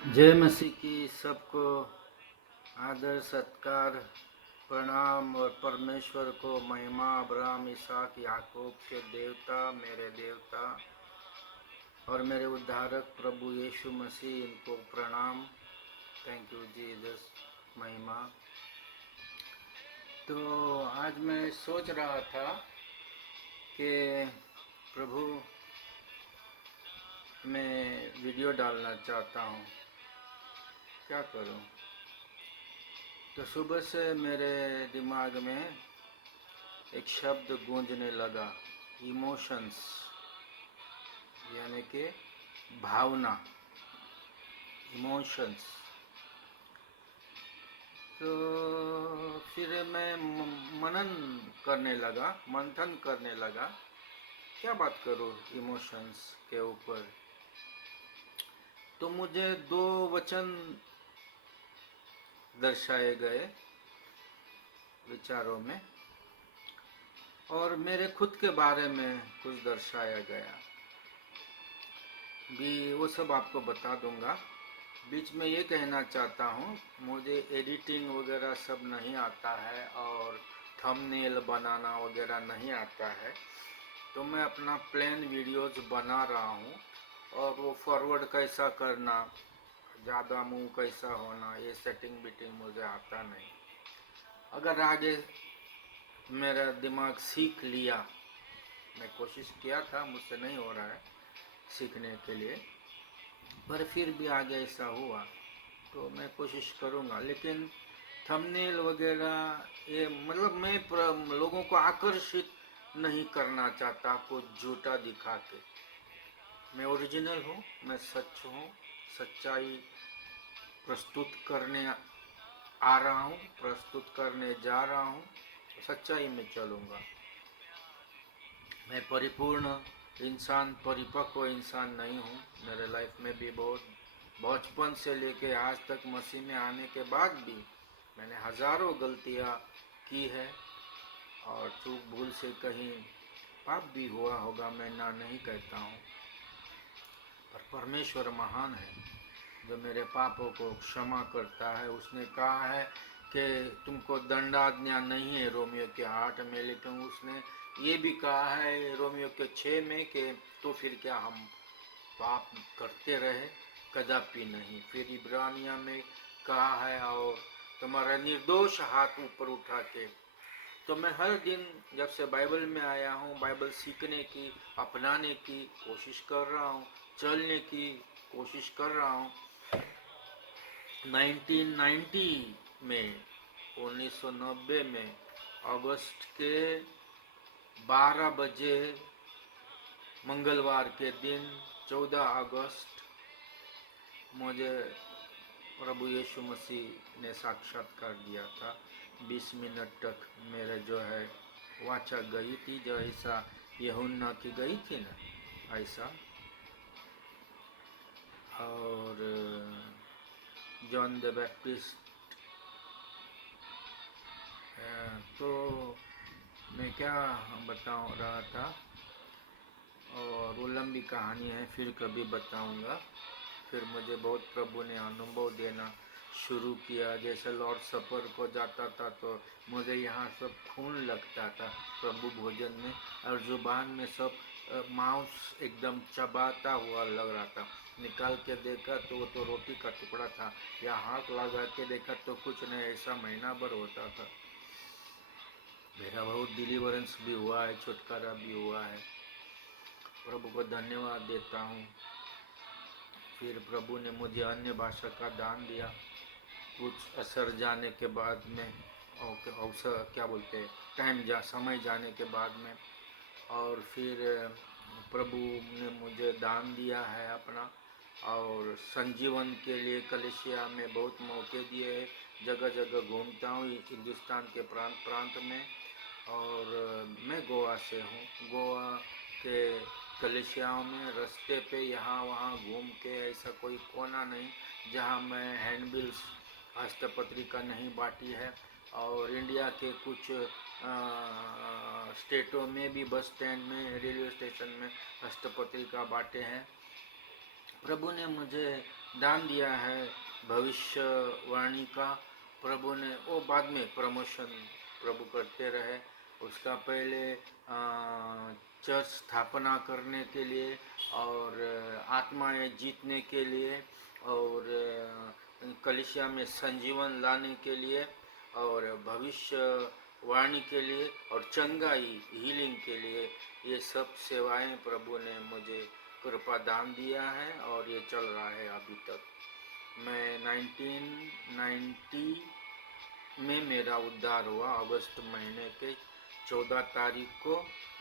जय मसीह की सबको आदर सत्कार प्रणाम और परमेश्वर को महिमा। अब्राहम इसहाक याकूब के देवता, मेरे देवता और मेरे उद्धारक प्रभु यीशु मसीह, इनको प्रणाम। Thank you Jesus. महिमा। तो आज मैं सोच रहा था कि प्रभु मैं वीडियो डालना चाहता हूँ, क्या करूँ। तो सुबह से मेरे दिमाग में एक शब्द गूंजने लगा, इमोशंस, यानी कि भावना, इमोशंस। तो फिर मैं मनन करने लगा, मंथन करने लगा, क्या बात करूँ इमोशंस के ऊपर। तो मुझे दो वचन दर्शाए गए विचारों में और मेरे खुद के बारे में कुछ दर्शाया गया भी, वो सब आपको बता दूंगा। बीच में ये कहना चाहता हूँ, मुझे एडिटिंग वगैरह सब नहीं आता है और थंबनेल बनाना वगैरह नहीं आता है। तो मैं अपना प्लेन वीडियोस बना रहा हूँ और वो फॉरवर्ड कैसा करना, ज़्यादा मुंह कैसा होना, ये सेटिंग बीटिंग मुझे आता नहीं। अगर आगे मेरा दिमाग सीख लिया, मैं कोशिश किया था, मुझसे नहीं हो रहा है सीखने के लिए, पर फिर भी आगे ऐसा हुआ तो मैं कोशिश करूँगा। लेकिन थंबनेल वगैरह ये मतलब मैं लोगों को आकर्षित नहीं करना चाहता कुछ झूठा दिखा के। मैं ओरिजिनल हूँ, मैं सच हूँ, सच्चाई प्रस्तुत करने आ रहा हूँ, प्रस्तुत करने जा रहा हूँ, तो सच्चाई में चलूँगा। मैं परिपूर्ण इंसान, परिपक्व इंसान नहीं हूँ। मेरे लाइफ में भी बहुत बचपन से लेके आज तक मसीह में आने के बाद भी मैंने हजारों गलतियाँ की है और चूक भूल से कहीं पाप भी हुआ होगा, मैं ना नहीं कहता हूँ। पर परमेश्वर महान है जो मेरे पापों को क्षमा करता है। उसने कहा है कि तुमको दंडाज्ञा नहीं है रोमियो के 8 में, लेकिन उसने ये भी कहा है रोमियो के 6 में कि तो फिर क्या हम पाप करते रहे, कदापि नहीं। फिर इब्रानिया में कहा है और तुम्हारा निर्दोष हाथ ऊपर उठा के। तो मैं हर दिन जब से बाइबल में आया हूँ, बाइबल सीखने की, अपनाने की कोशिश कर रहा हूँ, चलने की कोशिश कर रहा हूँ। 1990 में 1990 में अगस्त के 12 बजे मंगलवार के दिन 14 अगस्त मुझे प्रभु यीशु मसीह ने साक्षात्कार दिया था। 20 मिनट तक मेरे जो है वाचा गई थी, जो ऐसा यूहन्ना की गई थी ना, ऐसा। और जॉन द बैप्टिस्ट। तो मैं क्या बताऊँ रहा था, और वो लंबी कहानी है, फिर कभी बताऊंगा। फिर मुझे बहुत प्रभु ने अनुभव देना शुरू किया। जैसे लॉर्ड सपर को जाता था तो मुझे यहाँ सब खून लगता था प्रभु भोजन में, और जुबान में सब मांस एकदम चबाता हुआ लग रहा था। निकाल के देखा तो वो तो रोटी का टुकड़ा था, या हाथ लगा के देखा तो कुछ नहीं, ऐसा महीना भर होता था। मेरा बहुत डिलीवरेंस भी हुआ है, छुटकारा भी हुआ है। प्रभु को धन्यवाद देता हूँ। फिर प्रभु ने मुझे अन्य भाषा का दान दिया कुछ असर जाने के बाद में, और अवसर क्या बोलते हैं, समय जाने के बाद में। और फिर प्रभु ने मुझे दान दिया है अपना, और संजीवन के लिए कलेशिया में बहुत मौके दिए हैं। जगह जगह घूमता हूँ हिंदुस्तान के प्रांत प्रांत में। और मैं गोवा से हूँ। गोवा के कलेशियाओं में रास्ते पे यहाँ वहाँ घूम के ऐसा कोई कोना नहीं जहाँ मैं हैंडबिल्स हस्तपत्रिका नहीं बांटी है। और इंडिया के कुछ स्टेटों में भी बस स्टैंड में, रेलवे स्टेशन में हस्तपत्रिका बांटे हैं। प्रभु ने मुझे दान दिया है भविष्यवाणी का। प्रभु ने वो बाद में प्रमोशन प्रभु करते रहे। उसका पहले चर्च स्थापना करने के लिए और आत्माएं जीतने के लिए और कलीसिया में संजीवन लाने के लिए और भविष्यवाणी के लिए और चंगाई हीलिंग के लिए, ये सब सेवाएं प्रभु ने मुझे कृपा दान दिया है और ये चल रहा है अभी तक। मैं 1990 में मेरा उद्धार हुआ अगस्त महीने के 14 तारीख को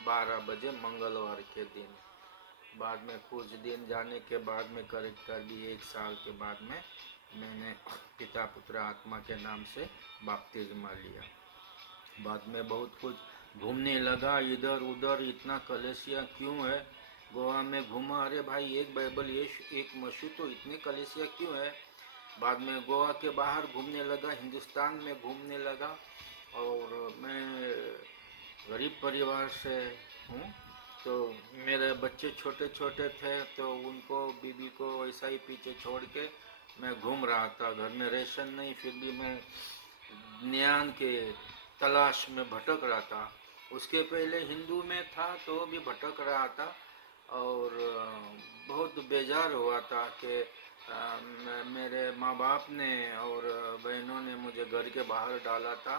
12 बजे मंगलवार के दिन। बाद में कुछ दिन जाने के बाद में करीब 1 साल के बाद में मैंने पिता पुत्र आत्मा के नाम से बपतिस्मा लिया। बाद में बहुत कुछ घूमने लगा इधर उधर, इतना कलेसिया क्यों है गोवा में घूमा, अरे भाई एक बाइबल एक मशहूर, तो इतने कलेसिया क्यों है। बाद में गोवा के बाहर घूमने लगा, हिंदुस्तान में घूमने लगा। और मैं गरीब परिवार से हूँ, तो मेरे बच्चे छोटे छोटे थे, तो उनको बीबी को वैसा ही पीछे छोड़ के मैं घूम रहा था। घर में रेशन नहीं, फिर भी मैं ज्ञान के तलाश में भटक रहा था। उसके पहले हिंदू में था तो भी भटक रहा था और बहुत बेजार हुआ था कि मेरे माँ बाप ने और बहनों ने मुझे घर के बाहर डाला था,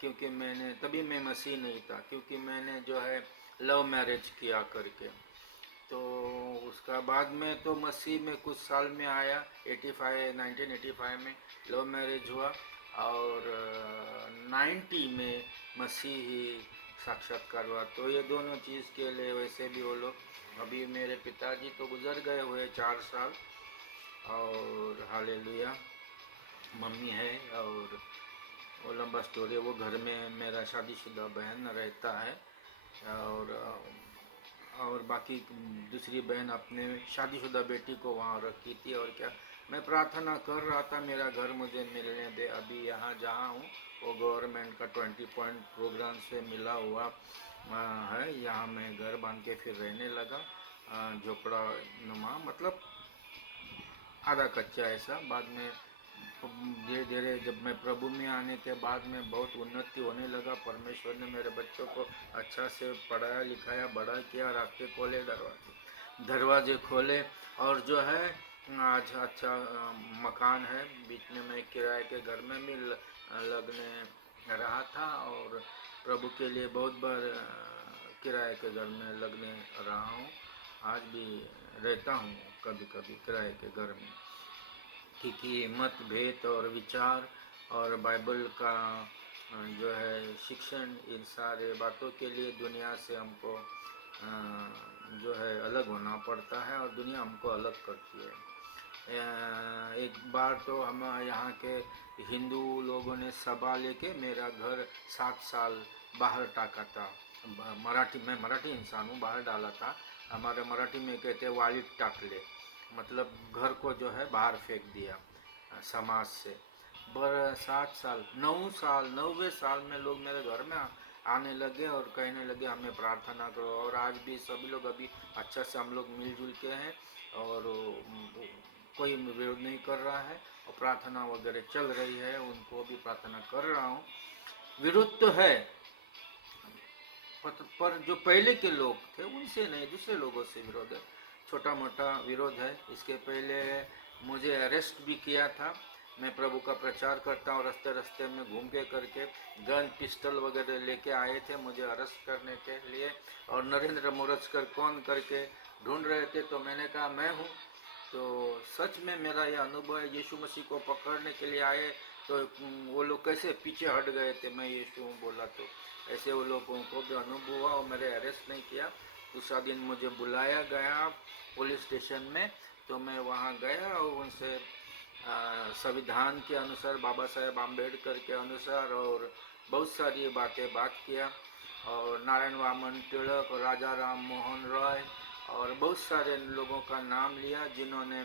क्योंकि मैंने तभी मैं मसीह नहीं था, क्योंकि मैंने जो है लव मैरिज किया करके। तो उसका बाद में तो मसीह में कुछ साल में आया, 1985 में लव मैरिज हुआ और 90 में मसीह ही साक्षात्कार हुआ। तो ये दोनों चीज़ के लिए वैसे भी वो लोग, अभी मेरे पिताजी तो गुजर गए हुए 4 साल और हालेलुया, मम्मी है और वो लंबा स्टोरी, वो घर में मेरा शादीशुदा बहन रहता है और बाकी दूसरी बहन अपने शादीशुदा बेटी को वहाँ रखी थी। और क्या, मैं प्रार्थना कर रहा था मेरा घर मुझे मिलने दे। अभी यहाँ जहाँ हूँ वो गवर्नमेंट का 20 पॉइंट प्रोग्राम से मिला हुआ है, यहाँ मैं घर बांध के फिर रहने लगा, झोपड़ा नुमा, मतलब आधा कच्चा ऐसा। बाद में धीरे धीरे जब मैं प्रभु में आने के बाद में बहुत उन्नति होने लगा। परमेश्वर ने मेरे बच्चों को अच्छा से पढ़ाया लिखाया, बड़ा किया, रास्ते खोले, दरवाजे खोले और जो है आज अच्छा मकान है। बीच में मैं किराए के घर में भी लगने रहा था और प्रभु के लिए बहुत बार किराए के घर में लगने रहा हूँ, आज भी रहता हूँ कभी कभी किराए के घर में, क्योंकि मतभेद और विचार और बाइबल का जो है शिक्षण, इन सारे बातों के लिए दुनिया से हमको जो है अलग होना पड़ता है और दुनिया हमको अलग करती है। एक बार तो हम यहाँ के हिंदू लोगों ने सभा लेके मेरा घर 7 साल बाहर टाका था। मैं मराठी इंसान हूँ, बाहर डाला था। हमारे मराठी में कहते हैं वालिट टाकले, मतलब घर को जो है बाहर फेंक दिया समाज से। 7 साल 9वें साल में लोग मेरे घर में आने लगे और कहने लगे हमें प्रार्थना करो। और आज भी सभी लोग अभी अच्छा से हम लोग मिलजुल के हैं और कोई विरोध नहीं कर रहा है और प्रार्थना वगैरह चल रही है, उनको भी प्रार्थना कर रहा हूँ। विरोध तो है पर जो पहले के लोग थे उनसे नहीं, दूसरे लोगों से विरोध है, छोटा मोटा विरोध है। इसके पहले मुझे अरेस्ट भी किया था। मैं प्रभु का प्रचार करता हूँ, रास्ते रास्ते में घूम के करके गन पिस्टल वगैरह लेके आए थे मुझे अरेस्ट करने के लिए और नरेंद्र मोरजकर कौन करके ढूंढ रहे थे, तो मैंने कहा मैं हूँ। तो सच में मेरा यह अनुभव है, यीशु मसीह को पकड़ने के लिए आए तो वो लोग कैसे पीछे हट गए थे, मैं यीशु हूँ बोला तो ऐसे वो लोगों को भी अनुभव हुआ और मेरे अरेस्ट नहीं किया। दूसरा दिन मुझे बुलाया गया पुलिस स्टेशन में, तो मैं वहाँ गया और उनसे संविधान के अनुसार, बाबा साहेब आम्बेडकर के अनुसार और बहुत सारी बात किया और नारायण वामन तिलक और राजा राम मोहन रॉय और बहुत सारे लोगों का नाम लिया जिन्होंने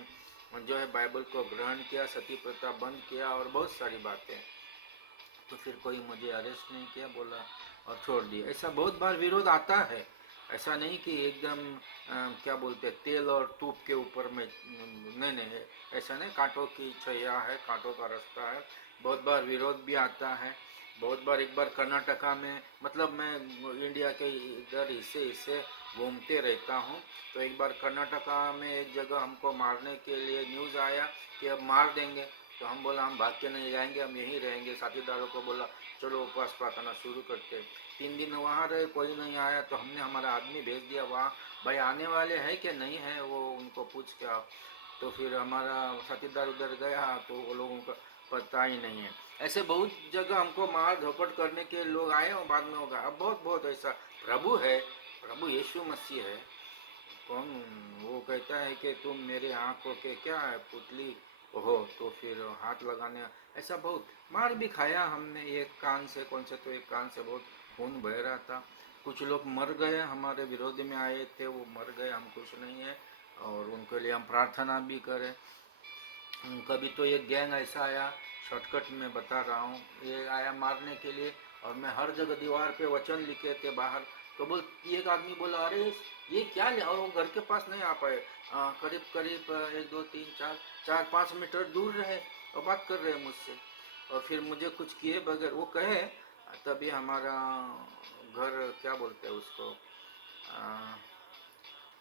जो है बाइबल को ग्रहण किया, सती प्रथा बंद किया और बहुत सारी बातें। तो फिर कोई मुझे अरेस्ट नहीं किया, बोला और छोड़ दिया। ऐसा बहुत बार विरोध आता है, ऐसा नहीं कि एकदम क्या बोलते हैं तेल और तूप के ऊपर में, नहीं नहीं, ऐसा नहीं। कांटों की छैया है, कांटों का रास्ता है, बहुत बार विरोध भी आता है। बहुत बार, एक बार कर्नाटका में, मतलब मैं इंडिया के इधर हिस्से हिस्से घूमते रहता हूँ, तो एक बार कर्नाटका में एक जगह हमको मारने के लिए न्यूज़ आया कि अब मार देंगे। तो हम बोला हम भाग के नहीं जाएंगे, हम यहीं रहेंगे। साथीदारों को बोला चलो उपवास प्रार्थना शुरू करते। 3 दिन वहाँ रहे, कोई नहीं आया, तो हमने हमारा आदमी भेज दिया वहाँ, भाई आने वाले हैं कि नहीं है वो उनको पूछ के आओ। तो फिर हमारा साथीदार उधर गया तो वो लोगों का पता ही नहीं है। ऐसे बहुत जगह हमको मार धोपट करने के लोग आए और बाद में होगा। अब बहुत बहुत ऐसा प्रभु है, प्रभु यीशु मसीह है। कौन, वो कहता है कि तुम मेरे आंखों के क्या है पुतली हो, तो फिर हाथ लगाने, ऐसा बहुत मार भी खाया हमने। एक कान से, कौन से तो एक कान से बहुत खून बह रहा था। कुछ लोग मर गए, हमारे विरोध में आए थे, वो मर गए, हम कुछ नहीं है, और उनके लिए हम प्रार्थना भी करें। कभी तो एक गैंग ऐसा आया, शॉर्टकट में बता रहा हूँ, ये आया मारने के लिए, और मैं हर जगह दीवार पे वचन लिखे थे बाहर। तो एक आदमी बोला अरे ये क्या ले, और वो घर के पास नहीं आ पाए, करीब करीब 1 2 3 4 4 5 मीटर दूर रहे और बात कर रहे हैं मुझसे, और फिर मुझे कुछ किए बगैर वो कहे। तभी हमारा घर, क्या बोलते हैं उसको,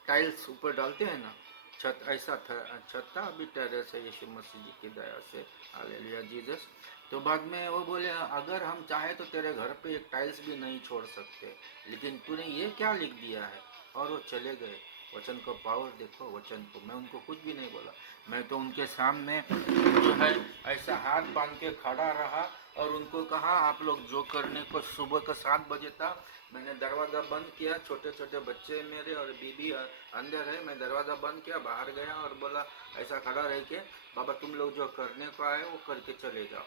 टाइल्स ऊपर डालते हैं ना, छत, ऐसा था, छत था, अभी टेरेस है यीशु मसीह जी की दया से, हालेलुया जीसस। तो बाद में वो बोले अगर हम चाहे तो तेरे घर पे एक टाइल्स भी नहीं छोड़ सकते, लेकिन तूने ये क्या लिख दिया है, और वो चले गए। वचन का पावर देखो, वचन को, मैं उनको कुछ भी नहीं बोला। मैं तो उनके सामने जो है ऐसा हाथ बांध के खड़ा रहा और उनको कहा आप लोग जो करने को। सुबह का 7 बजे था, मैंने दरवाज़ा बंद किया, छोटे छोटे बच्चे मेरे और बीबी अंदर है, मैं दरवाज़ा बंद किया, बाहर गया और बोला ऐसा खड़ा रह के, बाबा तुम लोग जो करने को आए वो करके चले जाओ,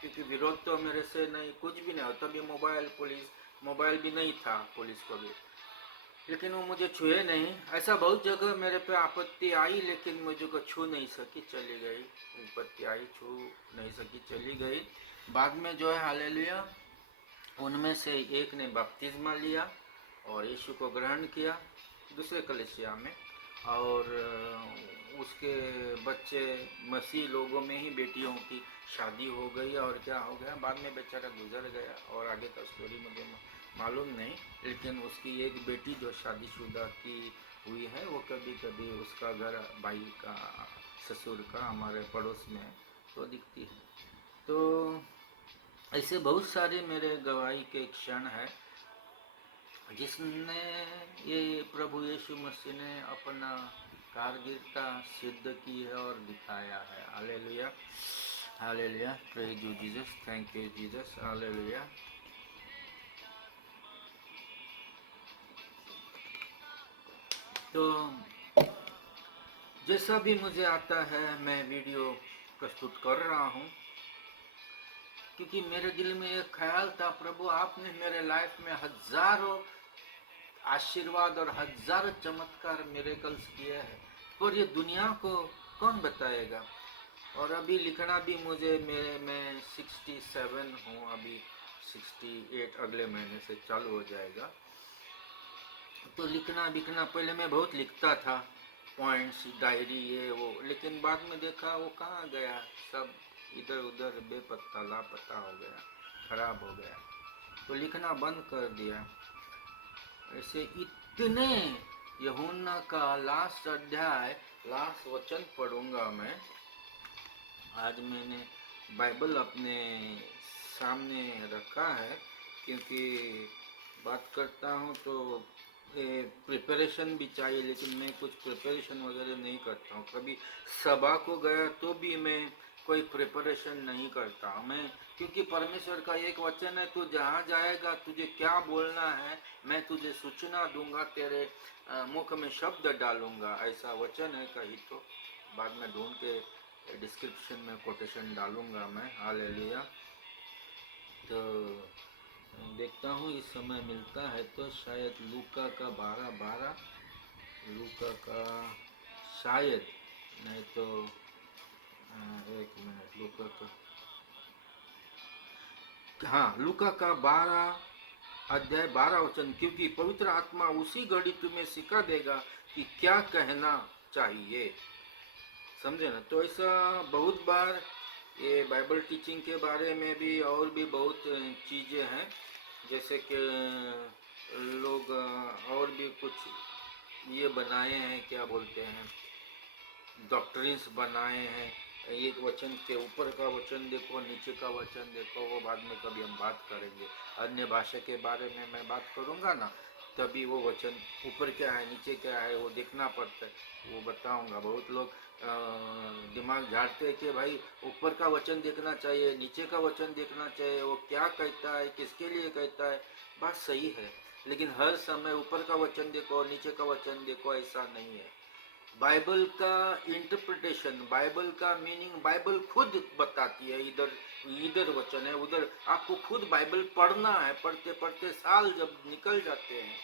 क्योंकि विरोध तो मेरे से नहीं, कुछ भी नहीं। तभी मोबाइल भी नहीं था पुलिस को भी, लेकिन वो मुझे छुए नहीं। ऐसा बहुत जगह मेरे पे आपत्ति आई, लेकिन मुझे को छू नहीं सकी, चली गई। विपत्ति आई, छू नहीं सकी, चली गई। बाद में जो है हालेलुया, उनमें से एक ने बपतिस्मा लिया और यीशु को ग्रहण किया दूसरे कलीसिया में, और उसके बच्चे मसीह लोगों में ही बेटियों की शादी हो गई, और क्या हो गया बाद में बेचारा गुजर गया, और आगे का स्टोरी मुझे मालूम नहीं। लेकिन उसकी एक बेटी जो शादीशुदा की हुई है, वो कभी कभी उसका घर भाई का, ससुर का, हमारे पड़ोस में तो दिखती है। तो ऐसे बहुत सारे मेरे गवाही के क्षण है जिसने ये प्रभु यीशु मसीह ने अपना कारगिरता सिद्ध की है और दिखाया है। Hallelujah, hallelujah, praise you Jesus, thank you Jesus, hallelujah. तो जैसा भी मुझे आता है मैं वीडियो प्रस्तुत कर रहा हूँ, क्योंकि मेरे दिल में एक ख्याल था, प्रभु आपने मेरे लाइफ में हजारों आशीर्वाद और हजारों चमत्कार मिरेकल्स किए हैं, और ये दुनिया को कौन बताएगा। और अभी लिखना भी मुझे, मैं 67 हूँ, अभी 68 अगले महीने से चालू हो जाएगा। तो लिखना बिखना, पहले मैं बहुत लिखता था, पॉइंट्स, डायरी, ये वो, लेकिन बाद में देखा वो कहाँ गया, सब इधर उधर बेपत्ता लापता हो गया, खराब हो गया, तो लिखना बंद कर दिया। ऐसे इतने, यूहन्ना का लास्ट अध्याय, लास्ट वचन पढ़ूंगा मैं। आज मैंने बाइबल अपने सामने रखा है, क्योंकि बात करता हूँ तो प्रिपरेशन भी चाहिए, लेकिन मैं कुछ प्रिपरेशन वगैरह नहीं करता हूँ। कभी सभा को गया तो भी मैं कोई प्रिपरेशन नहीं करता मैं, क्योंकि परमेश्वर का एक वचन है, तू जहाँ जाएगा तुझे क्या बोलना है मैं तुझे सूचना दूंगा, तेरे मुख में शब्द डालूंगा, ऐसा वचन है कहीं। तो बाद में ढूंढ के डिस्क्रिप्शन में कोटेशन डालूंगा मैं, हालेलुया। तो देखता हूँ इस समय मिलता है तो शायद लूका का 12:12, लूका का शायद, नहीं तो एक मिनट, लूका का, हाँ लूका का 12 अध्याय 12 वचन, क्योंकि पवित्र आत्मा उसी घड़ी तुम्हें सिखा देगा कि क्या कहना चाहिए। समझे ना। तो ऐसा बहुत बार ये बाइबल टीचिंग के बारे में भी और भी बहुत चीज़ें हैं, जैसे कि लोग और भी कुछ ये बनाए हैं, क्या बोलते हैं, डॉक्ट्रिन्स बनाए हैं। एक वचन के ऊपर का वचन देखो, नीचे का वचन देखो, वो बाद में कभी हम बात करेंगे। अन्य भाषा के बारे में मैं बात करूँगा ना, तभी वो वचन ऊपर क्या है नीचे क्या है वो देखना पड़ता है, वो बताऊँगा। बहुत लोग दिमाग झाड़ते हैं कि भाई ऊपर का वचन देखना चाहिए, नीचे का वचन देखना चाहिए, वो क्या कहता है, किसके लिए कहता है। बात सही है, लेकिन हर समय ऊपर का वचन देखो नीचे का वचन देखो, ऐसा नहीं है। बाइबल का इंटरप्रिटेशन, बाइबल का मीनिंग बाइबल खुद बताती है। इधर इधर वचन है, उधर आपको खुद बाइबल पढ़ना है। पढ़ते पढ़ते साल जब निकल जाते हैं,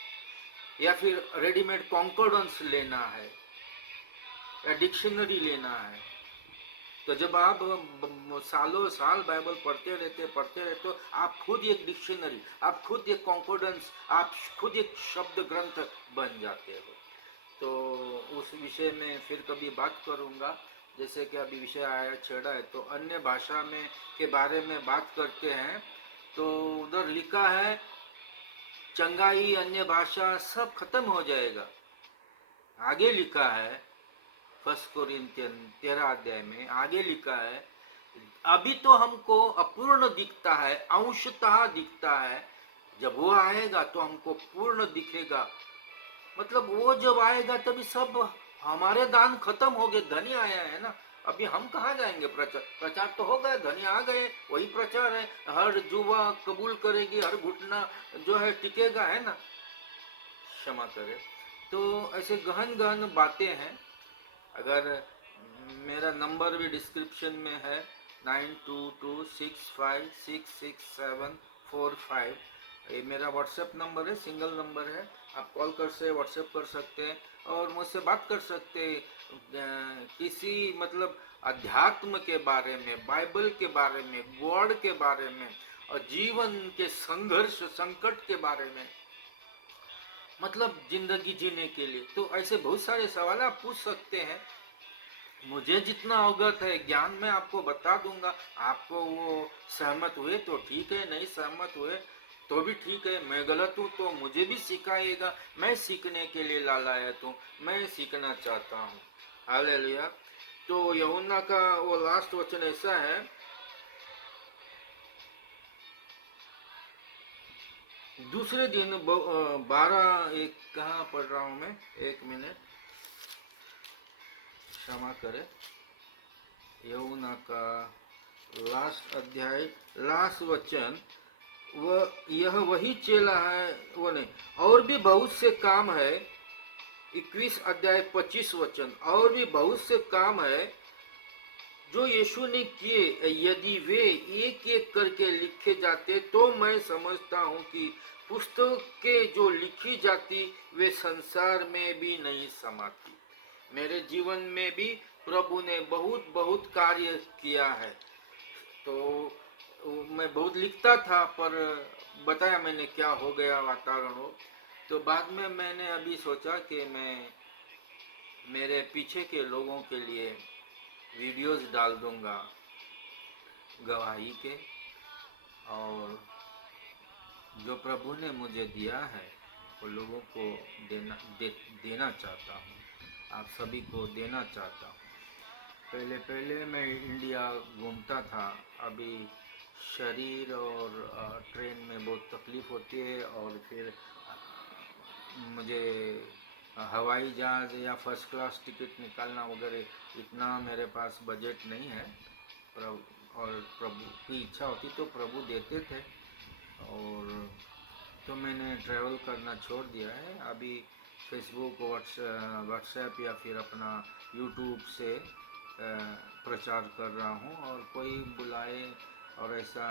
या फिर रेडीमेड कॉन्कॉर्डेंस लेना है या डिक्शनरी लेना है, तो जब आप सालों साल बाइबल पढ़ते रहते तो आप खुद एक डिक्शनरी, आप खुद एक कॉन्कॉर्डेंस, आप खुद एक शब्द ग्रंथ बन जाते हो। तो उस विषय में फिर कभी बात करूँगा। जैसे कि अभी विषय आया छेड़ा है, तो अन्य भाषा में के बारे में बात करते हैं, तो उधर लिखा है चंगाई, अन्य भाषा सब खत्म हो जाएगा। आगे लिखा है 1 कोरिन्थियन 13 अध्याय में आगे लिखा है, अभी तो हमको अपूर्ण दिखता है, अंशतः दिखता है, जब वो आएगा तो हमको पूर्ण दिखेगा। मतलब वो जब आएगा तभी सब हमारे दान खत्म हो गए, धनी आया है ना, अभी हम कहाँ जाएंगे। प्रचार तो हो गया, धनी आ गए, वही प्रचार है, हर जुवा कबूल करेगी, हर घुटना जो है टिकेगा, है ना, क्षमा करे। तो ऐसे गहन गहन बातें हैं। अगर मेरा नंबर भी डिस्क्रिप्शन में है 9226566745, ये मेरा व्हाट्सएप नंबर है, सिंगल नंबर है। आप कॉल कर से व्हाट्सएप कर सकते हैं और मुझसे बात कर सकते हैं, किसी मतलब अध्यात्म के बारे में, बाइबल के बारे में, गॉड के बारे में, और जीवन के संघर्ष संकट के बारे में, मतलब जिंदगी जीने के लिए। तो ऐसे बहुत सारे सवाल आप पूछ सकते हैं। मुझे जितना अवगत है ज्ञान में आपको बता दूंगा। आपको वो सहमत हुए तो ठीक है, नहीं सहमत हुए तो भी ठीक है। मैं गलत हूँ तो मुझे भी सिखाइएगा, मैं सीखने के लिए लालायत हूँ, मैं सीखना चाहता हूँ। हालेलुया। तो यूहन्ना का वो लास्ट वचन ऐसा है, दूसरे दिन 12 कहाँ पढ़ रहा हूँ मैं, 1 मिनट, क्षमा करे। यूहन्ना का लास्ट अध्याय लास्ट वचन, यह वही चेला है, वो नहीं, और भी बहुत से काम है। 21 अध्याय 25 वचन, और भी बहुत से काम है जो यीशु ने किए, यदि वे एक एक करके लिखे जाते तो मैं समझता हूँ कि पुस्तकें जो लिखी जाती वे संसार में भी नहीं समाती। मेरे जीवन में भी प्रभु ने बहुत बहुत कार्य किया है। तो मैं बहुत लिखता था, पर बताया मैंने क्या हो गया वातावरण हो, तो बाद में मैंने अभी सोचा कि मैं मेरे पीछे के लोगों के लिए वीडियोस डाल दूंगा गवाही के, और जो प्रभु ने मुझे दिया है वो लोगों को देना चाहता हूँ, आप सभी को देना चाहता हूँ। पहले मैं इंडिया घूमता था, अभी शरीर और ट्रेन में बहुत तकलीफ़ होती है, और फिर मुझे हवाई जहाज़ या फर्स्ट क्लास टिकट निकालना वगैरह इतना मेरे पास बजट नहीं है। और प्रभु की इच्छा होती तो प्रभु देते थे, और तो मैंने ट्रैवल करना छोड़ दिया है। अभी फेसबुक, व्हाट्सएप या फिर अपना यूट्यूब से प्रचार कर रहा हूँ, और कोई बुलाए और ऐसा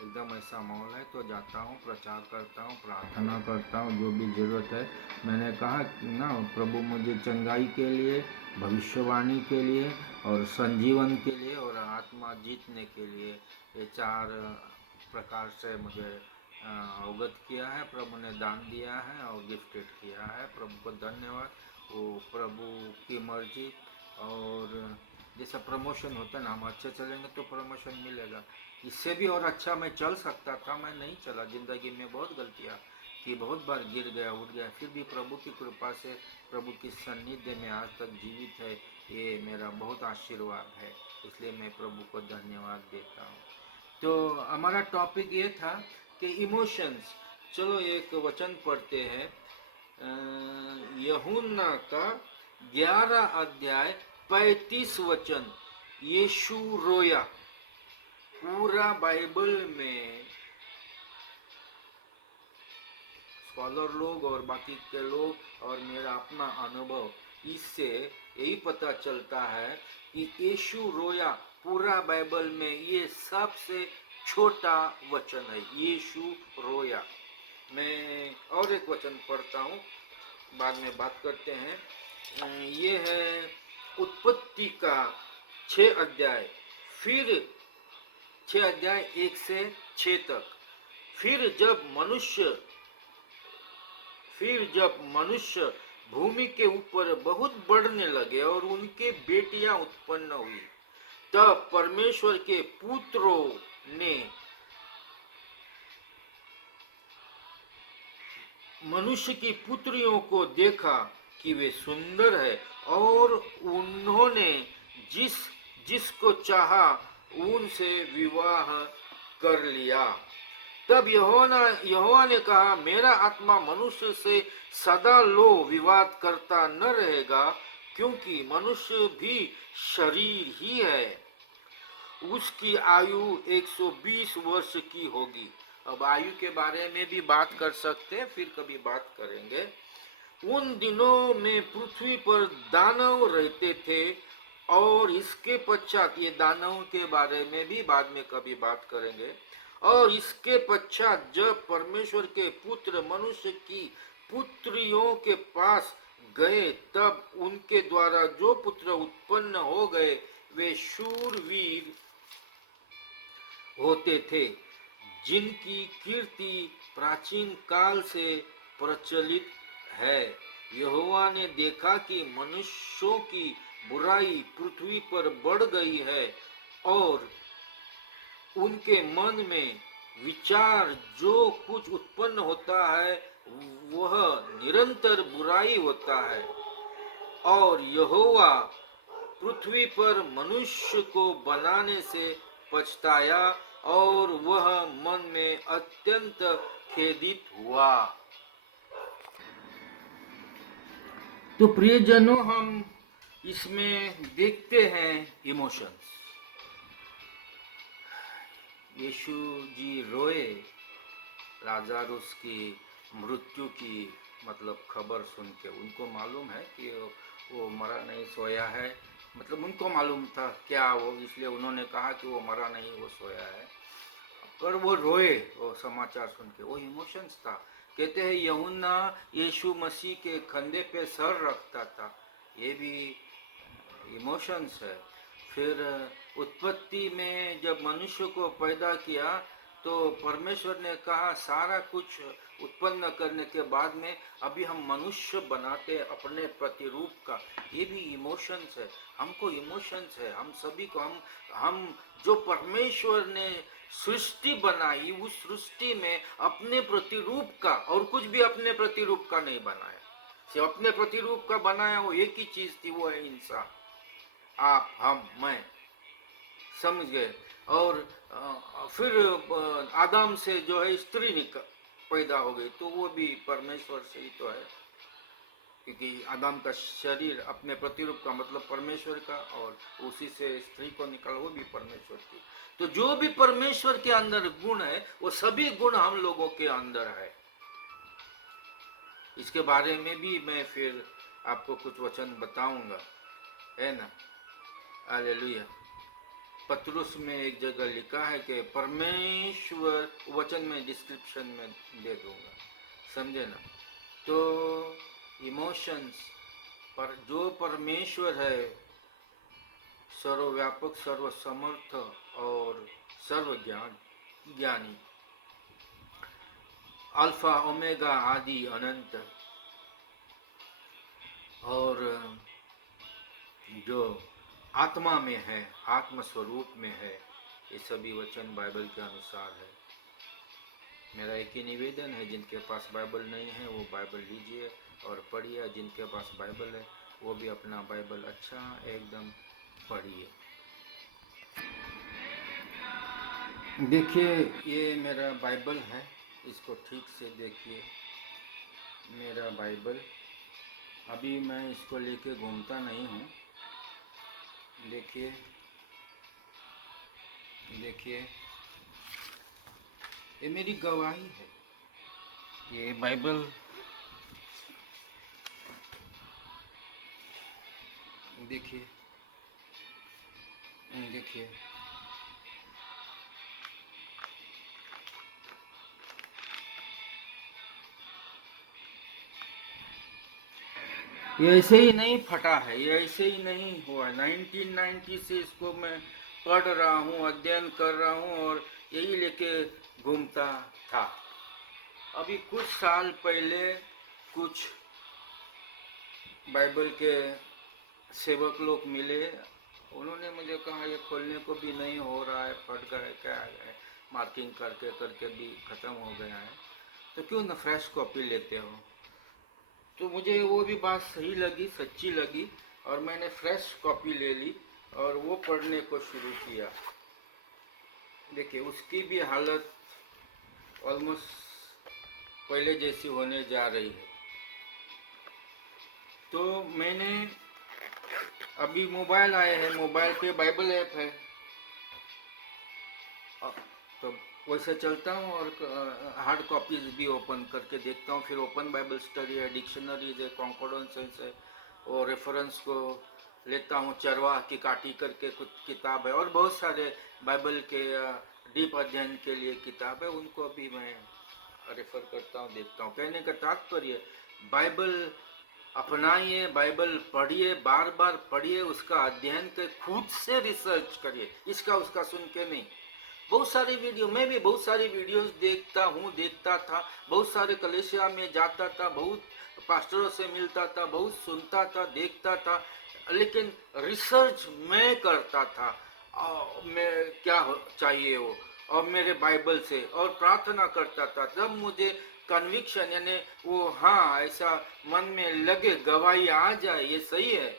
एकदम ऐसा माहौल है तो जाता हूँ, प्रचार करता हूँ, प्रार्थना करता हूँ, जो भी ज़रूरत है। मैंने कहा ना, प्रभु मुझे चंगाई के लिए, भविष्यवाणी के लिए, और संजीवन के लिए, और आत्मा जीतने के लिए, ये 4 प्रकार से मुझे अवगत किया है, प्रभु ने दान दिया है और गिफ्टेड किया है। प्रभु को धन्यवाद। वो प्रभु की मर्जी। और जैसा प्रमोशन होता है ना, हम अच्छे चलेंगे तो प्रमोशन मिलेगा। इससे भी और अच्छा मैं चल सकता था, मैं नहीं चला। ज़िंदगी में बहुत गलतियाँ की, बहुत बार गिर गया, उठ गया, फिर भी प्रभु की कृपा से, प्रभु की सान्निध्य में आज तक जीवित है। ये मेरा बहुत आशीर्वाद है, इसलिए मैं प्रभु को धन्यवाद देता हूँ। तो हमारा टॉपिक ये था कि इमोशंस। चलो एक वचन पढ़ते हैं, यूहन्ना का 11 अध्याय 35 वचन। यीशु रोया। पूरा बाइबल में स्कॉलर लोग और बाकी के लोग और मेरा अपना अनुभव, इससे यही पता चलता है कि यीशु रोया पूरा बाइबल में ये सबसे छोटा वचन है। यीशु रोया। मैं और एक वचन पढ़ता हूँ, बाद में बात करते हैं। ये है उत्पत्ति का 6 अध्याय, फिर 6 अध्याय 1 से 6 तक। फिर जब मनुष्य भूमि के ऊपर बहुत बढ़ने लगे और उनके बेटियां उत्पन्न हुई, तब परमेश्वर के पुत्रों ने मनुष्य की पुत्रियों को देखा कि वे सुंदर है, और उन्होंने जिसको चाहा उनसे विवाह कर लिया। तब यहोवा ने कहा, मेरा आत्मा मनुष्य से सदा लो विवाद करता न रहेगा, क्योंकि मनुष्य भी शरीर ही है। उसकी आयु 120 वर्ष की होगी। अब आयु के बारे में भी बात कर सकते हैं, फिर कभी बात करेंगे। उन दिनों में पृथ्वी पर दानव रहते थे, और इसके पश्चात, ये दानव के बारे में भी बाद में कभी बात करेंगे। और इसके पश्चात जब परमेश्वर के पुत्र मनुष्य की पुत्रियों के पास गए, तब उनके द्वारा जो पुत्र उत्पन्न हो गए वे शूरवीर होते थे, जिनकी कीर्ति प्राचीन काल से प्रचलित है। यहोवा ने देखा कि मनुष्यों की बुराई पृथ्वी पर बढ़ गई है, और उनके मन में विचार जो कुछ उत्पन्न होता है वह निरंतर बुराई होता है। और यहोवा पृथ्वी पर मनुष्य को बनाने से पछताया, और वह मन में अत्यंत खेदित हुआ। तो प्रियजनों, हम इसमें देखते हैं इमोशंस। यीशु जी रोए लाज़ारुस की मृत्यु की मतलब खबर सुन के। उनको मालूम है कि वो मरा नहीं, सोया है। मतलब उनको मालूम था क्या वो, इसलिए उन्होंने कहा कि वो मरा नहीं, वो सोया है। पर वो रोए वो समाचार सुन के, वो इमोशंस था। कहते हैं यूहन्ना यीशु मसीह के कंधे पे सर रखता था, ये भी इमोशंस है। फिर उत्पत्ति में जब मनुष्य को पैदा किया, तो परमेश्वर ने कहा सारा कुछ उत्पन्न करने के बाद में अभी हम मनुष्य बनाते अपने प्रतिरूप का। ये भी इमोशंस है। हमको इमोशंस है, हम सभी को। हम जो परमेश्वर ने सृष्टि बनाई, उस सृष्टि में अपने प्रतिरूप का, और कुछ भी अपने प्रतिरूप का नहीं बनाया। सिर्फ अपने प्रतिरूप का बनाया वो एक ही चीज थी, वो है इंसान। आप, हम, मैं, समझ गए। और फिर आदम से जो है स्त्री पैदा हो गई, तो वो भी परमेश्वर से ही तो है, क्योंकि आदम का शरीर अपने प्रतिरूप का मतलब परमेश्वर का, और उसी से स्त्री को निकाला, वो भी परमेश्वर की। तो जो भी परमेश्वर के अंदर गुण है, वो सभी गुण हम लोगों के अंदर है। इसके बारे में भी मैं फिर आपको कुछ वचन बताऊंगा, है ना। हालेलुया। पत्रुस में एक जगह लिखा है कि परमेश्वर, वचन में डिस्क्रिप्शन में दे दूंगा, समझे ना। तो इमोशंस पर जो परमेश्वर है, सर्वव्यापक, सर्वसमर्थ और सर्वज्ञानी, अल्फा ओमेगा आदि अनंत, और जो आत्मा में है, आत्म स्वरूप में है, ये सभी वचन बाइबल के अनुसार है। मेरा एक ही निवेदन है, जिनके पास बाइबल नहीं है वो बाइबल लीजिए और पढ़िए, जिनके पास बाइबल है वो भी अपना बाइबल अच्छा एकदम पढ़िए। देखिए, ये मेरा बाइबल है, इसको ठीक से देखिए। मेरा बाइबल, अभी मैं इसको लेके घूमता नहीं हूँ। देखिए देखिए, ये मेरी गवाही है। ये बाइबल देखिए, देखिए, ये ऐसे ही नहीं फटा है, ये ऐसे ही नहीं हुआ। 1990 से इसको मैं पढ़ रहा हूँ, अध्ययन कर रहा हूँ और यही लेके घूमता था। अभी कुछ साल पहले कुछ बाइबल के सेवक लोग मिले, उन्होंने मुझे कहा ये खोलने को भी नहीं हो रहा है, फट गए, क्या है, मार्किंग करके करके भी ख़त्म हो गया है, तो क्यों ना फ्रेश कॉपी लेते हो। तो मुझे वो भी बात सही लगी, सच्ची लगी, और मैंने फ्रेश कॉपी ले ली और वो पढ़ने को शुरू किया। देखिए, उसकी भी हालत ऑलमोस्ट पहले जैसी होने जा रही है। तो मैंने, अभी मोबाइल आए हैं, मोबाइल पे बाइबल ऐप है, तो वैसे चलता हूँ और हार्ड कॉपीज भी ओपन करके देखता हूँ। फिर ओपन बाइबल स्टडी है, डिक्शनरीज है, कॉन्कॉर्डेंसेस है, और रेफरेंस को लेता हूँ। चरवाह की काटी करके कुछ किताब है, और बहुत सारे बाइबल के डीप अध्ययन के लिए किताब है, उनको भी मैं रेफर करता हूँ, देखता हूँ। कहने का तात्पर्य, बाइबल अपनाइए, बाइबल पढ़िए, बार बार पढ़िए, उसका अध्ययन कर, खुद से रिसर्च करिए, इसका उसका सुन के नहीं। बहुत सारी वीडियो, मैं भी बहुत सारी वीडियोस देखता हूँ, देखता था, बहुत सारे कलेशिया में जाता था, बहुत पास्टरों से मिलता था, बहुत सुनता था, देखता था, लेकिन रिसर्च मैं करता था। मैं क्या चाहिए वो, और मेरे बाइबल से, और प्रार्थना करता था, तब मुझे कन्विक्शन, यानी वो, हाँ, ऐसा मन में लगे, गवाही आ जाए, ये सही है।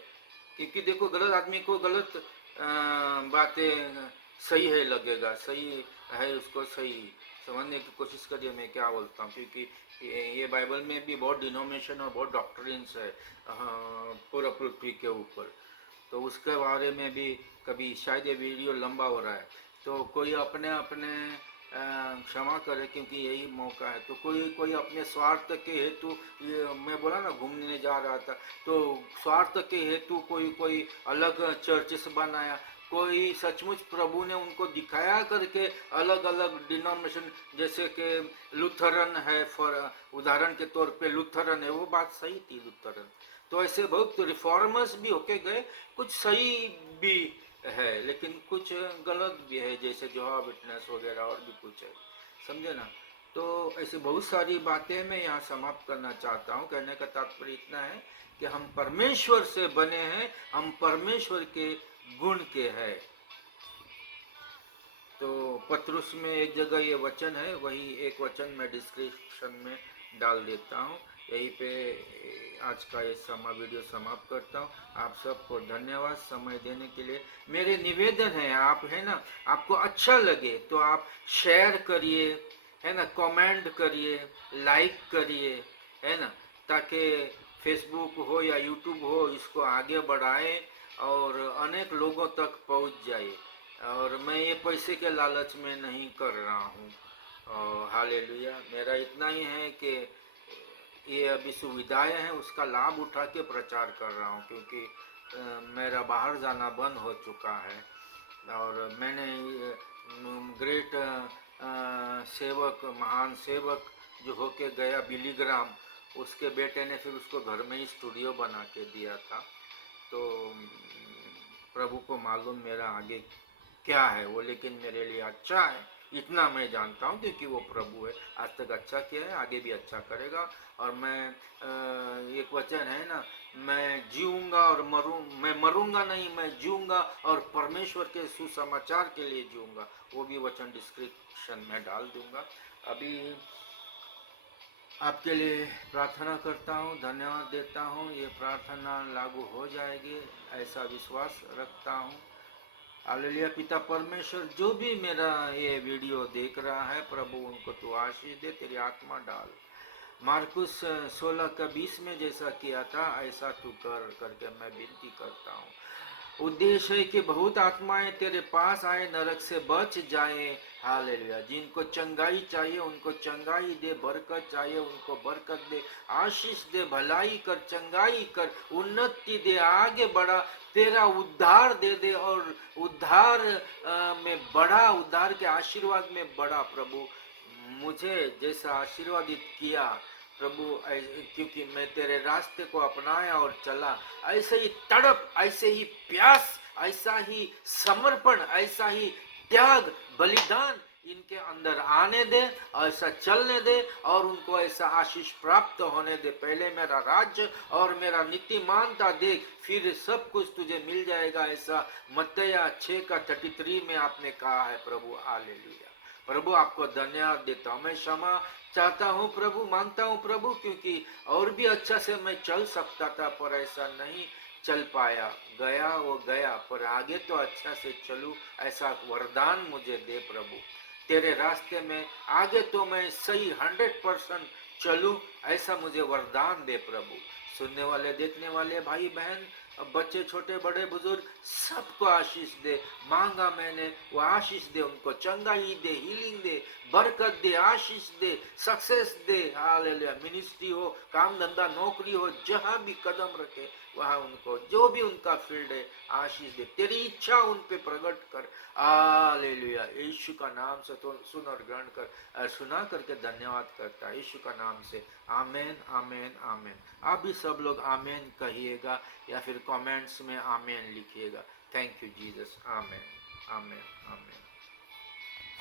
क्योंकि देखो, गलत आदमी को गलत बातें सही है लगेगा, सही है उसको सही समझने की कोशिश करिए मैं क्या बोलता हूँ। क्योंकि ये बाइबल में भी बहुत डिनोमिनेशन और बहुत डॉक्ट्रिन्स है पूरा पृथ्वी के ऊपर, तो उसके बारे में भी कभी, शायद ये वीडियो लंबा हो रहा है तो कोई अपने अपने क्षमा करे, क्योंकि यही मौका है। तो कोई कोई अपने स्वार्थ के हेतु, ये मैं बोला ना घूमने जा रहा था, तो स्वार्थ के हेतु कोई कोई अलग चर्चेस बनाया, कोई सचमुच प्रभु ने उनको दिखाया करके अलग अलग डिनोमिनेशन, जैसे कि लुथरन है, फॉर उदाहरण के तौर पे लुथरन है, वो बात सही थी लुथरन। तो ऐसे बहुत रिफॉर्मर्स भी होके गए, कुछ सही भी है लेकिन कुछ गलत भी है, जैसे जोहा विटनेस वगैरह और भी कुछ है, समझे ना। तो ऐसे बहुत सारी बातें मैं यहाँ समाप्त करना चाहता हूँ। कहने का तात्पर्य इतना है कि हम परमेश्वर से बने हैं, हम परमेश्वर के गुण के हैं। तो पत्रुस में एक जगह ये वचन है, वही एक वचन मैं डिस्क्रिप्शन में डाल देता हूँ। यहीं पे आज का ये वीडियो समाप्त करता हूँ। आप सबको धन्यवाद समय देने के लिए। मेरे निवेदन है, आप है ना, आपको अच्छा लगे तो आप शेयर करिए, है ना, कमेंट करिए, लाइक करिए, है ना, ताकि फेसबुक हो या यूट्यूब हो, इसको आगे बढ़ाए और अनेक लोगों तक पहुँच जाए। और मैं ये पैसे के लालच में नहीं कर रहा हूँ। हालेलुया। मेरा इतना ही है कि ये अभी सुविधाएं हैं, उसका लाभ उठा के प्रचार कर रहा हूँ, क्योंकि मेरा बाहर जाना बंद हो चुका है। और मैंने ग्रेट सेवक, महान सेवक जो होके गया बिलीग्राम, उसके बेटे ने फिर उसको घर में ही स्टूडियो बना के दिया था। तो प्रभु को मालूम मेरा आगे क्या है वो, लेकिन मेरे लिए अच्छा है इतना मैं जानता हूँ, क्योंकि वो प्रभु है, आज तक अच्छा किया है, आगे भी अच्छा करेगा। और मैं एक वचन है ना, मैं जीऊँगा और मैं मरूंगा नहीं, मैं जीऊँगा और परमेश्वर के सुसमाचार के लिए जीऊँगा। वो भी वचन डिस्क्रिप्शन में डाल दूंगा। अभी आपके लिए प्रार्थना करता हूँ, धन्यवाद देता हूँ, ये प्रार्थना लागू हो जाएगी ऐसा विश्वास रखता हूँ। हालेलुया। पिता परमेश्वर, जो भी मेरा ये वीडियो देख रहा है प्रभु, उनको तू आशीष दे, तेरी आत्मा डाल। मार्कुस 16:20 में जैसा किया था ऐसा तू कर करके मैं विनती करता हूँ। उद्देश्य है कि बहुत आत्माएं तेरे पास आए, नरक से बच जाए। हालेलुया। जिनको चंगाई चाहिए उनको चंगाई दे, बरकत चाहिए उनको बरकत दे, आशीष दे, भलाई कर, चंगाई कर, उन्नति दे, आगे बढ़ा, तेरा उद्धार दे दे, और उद्धार में बढ़ा, उद्धार के आशीर्वाद में बढ़ा। प्रभु मुझे जैसा आशीर्वादित किया प्रभु, क्योंकि मैं तेरे रास्ते को अपनाया और चला, ऐसे ही तड़प, ऐसे ही प्यास, ऐसा ही समर्पण, ऐसा ही त्याग, बलिदान इनके अंदर आने दे, ऐसा चलने दे, और उनको ऐसा आशीष प्राप्त होने दे। पहले मेरा राज्य और मेरा नीतिमानता देख, फिर सब कुछ तुझे मिल जाएगा, ऐसा मत्तया 6:33 में आपने कहा है प्रभु। हालेलुया। प्रभु आपको धन्यवाद देता हूँ, मैं क्षमा चाहता हूँ प्रभु, मांगता हूँ प्रभु, क्योंकि और भी अच्छा से मैं चल सकता था पर ऐसा नहीं चल पाया। गया वो गया, पर आगे तो अच्छा से चलूँ, ऐसा वरदान मुझे दे प्रभु। तेरे रास्ते में आगे तो मैं सही 100% चलूँ, ऐसा मुझे वरदान दे प्रभु। सुनने वाले, देखने वाले भाई बहन, बच्चे, छोटे बड़े बुजुर्ग, सबको आशीष दे। मांगा मैंने, वो आशीष दे, उनको चंगाई दे, हीलिंग दे, बरकत दे, आशीष दे, सक्सेस दे। हालेलुया। मिनिस्ट्री हो, काम धंधा, नौकरी हो, जहां भी कदम रखे वहां उनको, जो भी उनका फील्ड है, आशीष दे। तेरी इच्छा उन पे प्रकट कर। हालेलुया। यीशु का नाम से तो सुन और ग्रहण कर, सुना करके धन्यवाद करता है यीशु का नाम से। आमेन, आमेन, आमेन। आप भी सब लोग आमेन कहिएगा या फिर कमेंट्स में आमेन लिखिएगा। Thank you Jesus. Amen, amen, amen.